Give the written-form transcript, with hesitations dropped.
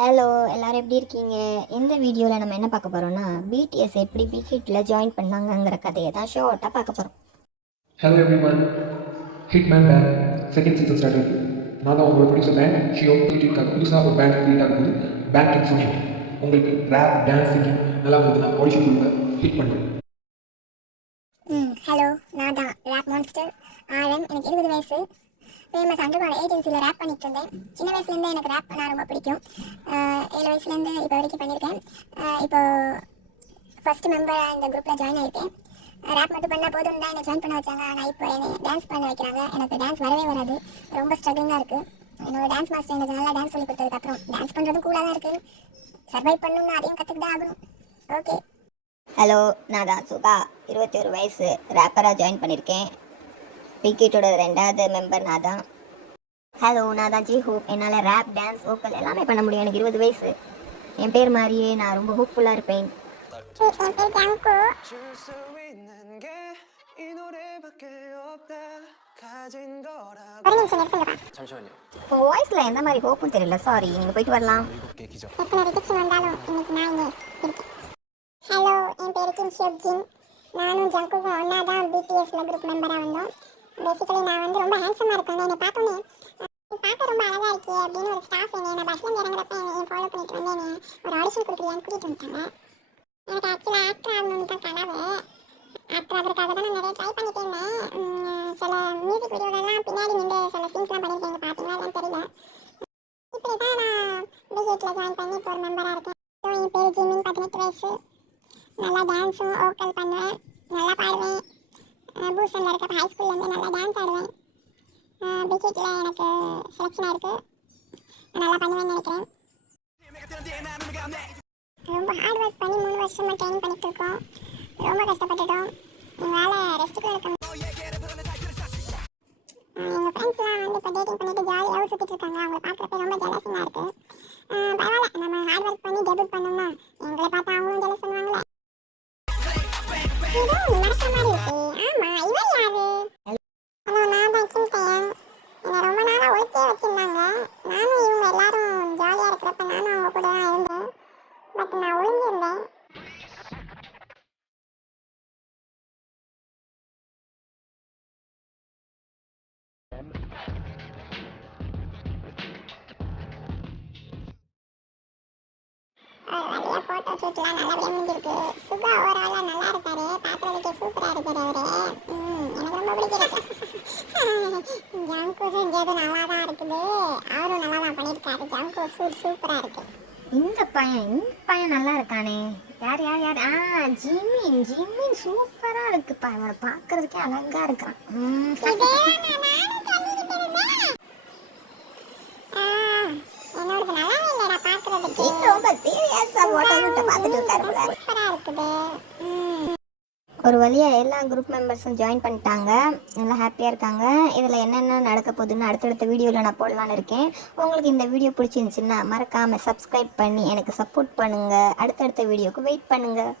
Hello எல்லாரும் எப்படி இருக்கீங்க? இந்த வீடியோவில் நம்ம என்ன பார்க்க போகிறோம்னா பிடிஎஸ் எப்படி பிஹிட்டில் ஜாயின் பண்ணாங்கங்கிற கதையை தான் ஷார்ட்டாக பார்க்க போகிறோம். Hello everyone, Hitman band second season start ஆகுது. நான் தான் உங்களோட ப்ரொடியூசர் பேண்ட் ஷியோ பிஹிட்டிற்காக புதுசாக ஒரு பேண்ட் க்ரியேட் ஆகுது. Band in full hit. உங்களுக்கு ரேப் டான்ஸ் சிங்கிங் நல்லா இருந்ததுன்னா ஆடிஷன் கொடுங்க, ஹிட் பண்ணுங்க. ஹலோ, நான் தான் ரேப் மான்ஸ்டர் ஆரன். எனக்கு 20 வயசு. ஃபேமஸ் அண்டர்கிரவுண்ட் ஏஜென்சியில் ரேப் பண்ணிட்டு இருந்தேன். சின்ன வயசுலேருந்தே எனக்கு ரேப் பண்ண ரொம்ப பிடிக்கும். 7 வயசுலேருந்து இப்போ வரைக்கும் பண்ணியிருக்கேன். இப்போ ஃபஸ்ட்டு மெம்பராக இந்த குரூப்பில் ஜாயின் ஆகிட்டேன். ரேப் மட்டும் பண்ணால் போதும் தான் என்னை ஜாயின் பண்ண வச்சாங்க. ஆனால் இப்போ என்னை டான்ஸ் பண்ண வைக்கிறாங்க. எனக்கு டான்ஸ் வரவே வராது, ரொம்ப ஸ்ட்ரகிளாக இருக்குது. என்னோடய டான்ஸ் மாஸ்டர் எனக்கு நல்லா டான்ஸ் சொல்லி கொடுத்ததுக்கப்புறம் டான்ஸ் பண்ணுறதும் கூலாக தான் இருக்குது. சர்வைவ் பண்ணணும்னா அதையும் கற்றுக்கு தான் ஆகணும். ஓகே. ஹலோ, நான் தான் சுகா, 21 வயசு, ரேப்பராக ஜாயின் பண்ணியிருக்கேன். பிகிட்டோட 2வது மெம்பர் நான் தான். ஹலோ, நான் தான் ஜி ஹூப். என்னால் ரேப் டான்ஸ் வோக்கல் எல்லாமே பண்ண முடியும். எனக்கு 20 வயசு. என் பேர் மாதிரியே நான் ரொம்ப ஹோப்ஃபுல்லாக இருப்பேன். என் பேர் ஜாங்கோ. ஒரு நிமிஷம் நிறுத்துங்கப்பா. இப்போ வாய்ஸில் எந்த மாதிரி ஹோப்பும் தெரியல, சாரி. நீங்கள் போயிட்டு வரலாம். எத்தனை ரிஜெக்ஷன் வந்தாலும் இன்னைக்கு நான் இங்கே இருக்கேன். ஹலோ, என் பேர் கிம் ஷியோக் ஜின். நானும் ஜங்குக்கும் ஒன்றா தான் பிடிஎஸ்ல குரூப் மெம்பராக வந்தோம். பேசிக்கலி நான் வந்து ரொம்ப ஹேண்ட்ஸமாக இருக்கேன். என்னை பார்த்தோன்னே பார்க்க ரொம்ப அழகாக இருக்கே அப்படின்னு ஒரு ஸ்டாஃப் நான் பஸ்லேருந்து இறங்குறப்ப என்னை ஃபாலோ பண்ணிட்டு வந்து என்னை ஒரு ஆடிஷன் கொடுக்குறியான்னு கூட்டிகிட்டு வந்துட்டாங்க. எனக்கு ஆக்சுவலாக ஆக்டர் ஆகணும்னு தான் கனவு. ஆக்டர் ஆகிறதுக்காக தான் நான் நிறைய ட்ரை பண்ணிட்டே இருந்தேன். சில மியூசிக் வீடியோலலாம் பின்னாடி நின்று சில சீன்ஸ்லாம் பண்ணியிருக்கேன். பார்த்தீங்களா இல்லைன்னு தெரியல. இப்படி தான் நான் பிஹெட்டில் ஜாயின் பண்ணி இப்போ ஒரு மெம்பராக இருக்கேன். என் பேர் ஜிமின், 18 வயசு. நல்லா டான்ஸும் வோக்கல் பண்ணுவேன், நல்லா பாடுவேன். பூசனில் இருக்க ஹை ஸ்கூல்லேருந்து நல்லா டான்ஸ் ஆடுவேன். பிஹெட்டில் எனக்கு செலெக்ஷன் ஆகிருக்கு. நல்லா பண்ணுவேன்னு நினைக்கிறேன். ரொம்ப ஹார்ட் ஒர்க் பண்ணி 3 வருஷமாக ட்ரெயின் பண்ணிட்டு இருக்கோம். ரொம்ப கஷ்டப்பட்டுட்டோம். எங்களால் ரெஸ்ட்டுக்கும் எடுக்க எங்கள் ஃப்ரெண்ட்ஸ்லாம் வந்து இப்போ டேட்டிங் பண்ணிட்டு ஜாலியாக சுற்றிட்டு இருக்காங்க. அவங்களை பார்க்குறப்ப ரொம்ப ஜெலஸிங்காக இருக்குது. பரவாயில்ல, நம்ம ஹார்ட் ஒர்க் பண்ணி டெபியூட் பண்ணோம்னா எங்களை பார்த்தா அவங்களும் ஜெலஸ் பண்ணுவாங்களே. ஏதோ நீ மறக்கிற மாதிரி இருக்கு. ஆமாம், இவன் யாரு? ஹலோ, நான் தான் கிம் தயாங். என்னை ரொம்ப நாளாக ஒழிச்சே வச்சுருந்தாங்க. நானும் இவங்க எல்லாரும் ஜாலியாக இருக்கிறப்ப நானும் அவங்க கூட தான் இருந்தேன். பட் நான் ஒழிஞ்சிருந்தேன். நிறைய ஃபோட்டோ ஷூட்லாம் நல்லபடியாக முடிஞ்சிருக்கு. சுகா ஓவராலாக நல்லா இருக்காரு. பார்க்குறதுக்கே சூப்பராக இருக்காரு அவரு. எனக்கு ரொம்ப பிடிச்சிருக்கு. ஜங்கு செஞ்சது நல்லா தான் இருக்குது. அவரும் நல்லா தான் பண்ணியிருக்காரு. ஜங்கு சூப்பராக இருக்கு. இந்த பையன் நல்லா இருக்கானே. யார் யார் யார்? ஜிமின் சூப்பராக இருக்குப்பா. அவனை பார்க்கறதுக்கே அழகா இருக்கான். என்னோடது நல்லாவே இல்லைடா பார்க்குறதுக்கு. ரொம்ப சீரியஸாக ஃபோட்டோ ஷூட்டை பார்த்துட்டு இருக்காரு. சூப்பராக இருக்குது. ஒரு வழியாக எல்லா குரூப் மெம்பர்ஸும் ஜாயின் பண்ணிட்டாங்க. நல்லா ஹாப்பியாக இருக்காங்க. இதில் என்னென்ன நடக்க போகுதுன்னு அடுத்தடுத்த வீடியோவில் நான் போடலான்னு இருக்கேன். உங்களுக்கு இந்த வீடியோ பிடிச்சிருந்துச்சின்னா மறக்காமல் சப்ஸ்கிரைப் பண்ணி எனக்கு சப்போர்ட் பண்ணுங்கள். அடுத்தடுத்த வீடியோக்கு வெயிட் பண்ணுங்கள்.